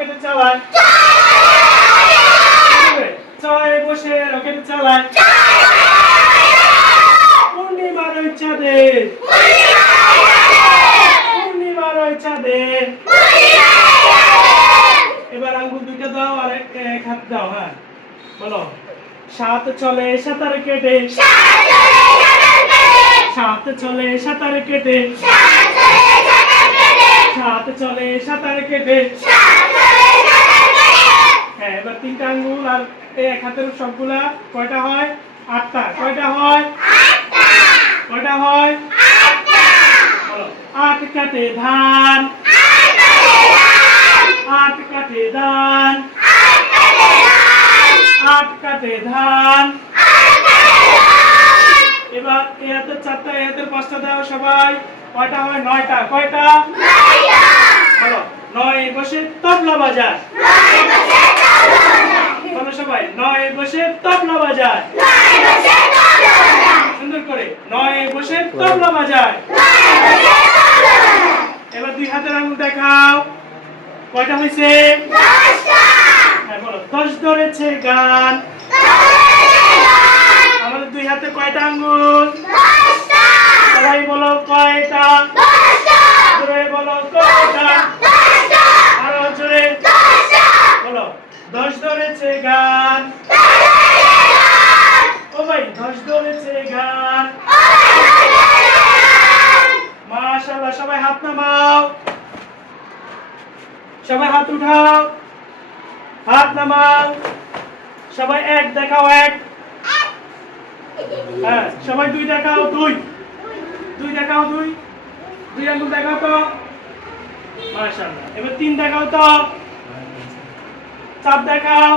rocket চালায় ছয় বসে রকেট চালায় পূর্ণিমার ওই চাঁদে পূর্ণিমার ওই চাঁদে এবার আঙ্গুল দুইটা দাও আর এক হাত দাও হ্যাঁ বলো সাত চলে সাঁতার কেটে সাত চলে সাঁতার কেটে সাত চলে সাঁতার কেটে হ্যাঁ এবার তিনটা আঙ্গুল আর এক হাতের সবগুলা কয়টা হয় আটটা কয়টা হয় কয়টা হয় বলো আট কাটে ধান আট কাটে ধান আট কাটে ধান এবার এই হাতের চারটা এই হাতের পাঁচটা দাও সবাই কয়টা হয় নয়টা কয়টা বলো নয় বসে তবলা বাজায় বলো সবাই নয় বসে তবলা বাজায় সুন্দর করে নয় বসে তবলা বাজায় এবার দুই হাতের আঙুল দেখাও কয়টা হয়েছে হ্যাঁ বলো 10 ধরেছে গান আমাদের দুই হাতে কয়টা আঙ্গুল সবাই বলো কয়টা জোরে বলো কয়টা আরো জোরে বলো 10 ধরেছে গান ও ভাই 10 ধরেছে গান মাশাআল্লাহ সবাই হাত নামাও সবাই হাত উঠাও হাত নামাও সবাই এক দেখাও এক হ্যাঁ সবাই দুই দেখাও দুই দুই দেখাও দুই দুই আঙ্গুল দেখাও তো মাশাআল্লাহ এবার তিন দেখাও তো চার দেখাও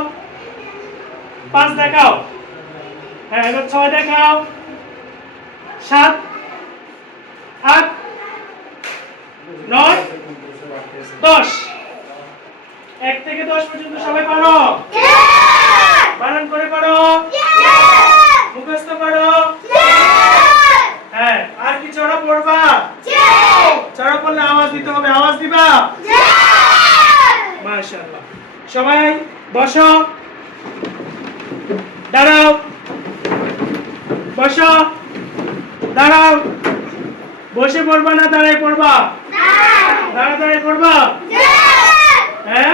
পাঁচ দেখাও হ্যাঁ এবার ছয় দেখাও সাত আট নয় 10 1 থেকে 10 পর্যন্ত সবাই পারো বানান করে পারো মুখস্থ করো হ্যাঁ আর কি চড়া পড়বা চড়া পড়লে আওয়াজ দিতে হবে আওয়াজ দিবা মাশাআল্লাহ সবাই বসো দাঁড়াও বসো দাঁড়াও বসে পড়বা না দাঁড়ায় পড়বা দাঁড়ায় পড়বা হ্যাঁ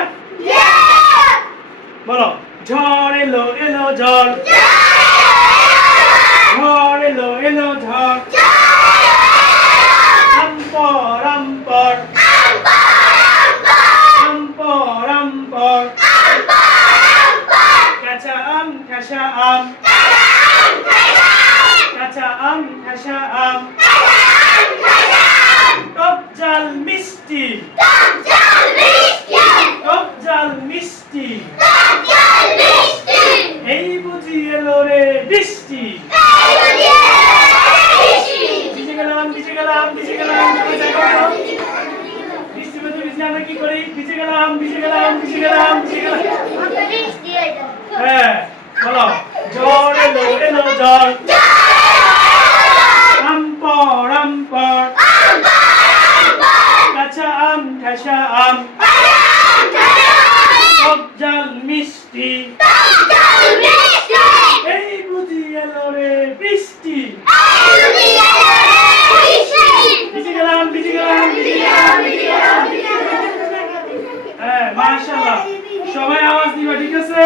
বলো ঝড় এলো এলো ঝড় ঝড় এলো এলো ঝড় আম্পর আম্পর আম্পর আম্পর কাঁচা আম খাসা আম কাঁচা আম খাসা আম টক জাল মিষ্টি টক জাল মিষ্টি এই বুঝি এলো রে বৃষ্টি ভিজে গেলাম ভিজে গেলাম ভিজে গেলাম বৃষ্টি মধ্যে ভিজে আমরা কি করি ভিজে গেলাম ভিজে গেলাম ভিজে গেলাম ভিজে গেলাম হ্যাঁ বলো ঝড় এলো এলো ঝড় আম্পর আম্পর কাঁচা আম খাসা আম টক জাল মিষ্টি এই বুঝি এলো রে বৃষ্টি ভিজে গেলাম ভিজে গেলাম ভিজে গেলাম হ্যাঁ মাশাআল্লাহ সবাই আওয়াজ দিবা ঠিক আছে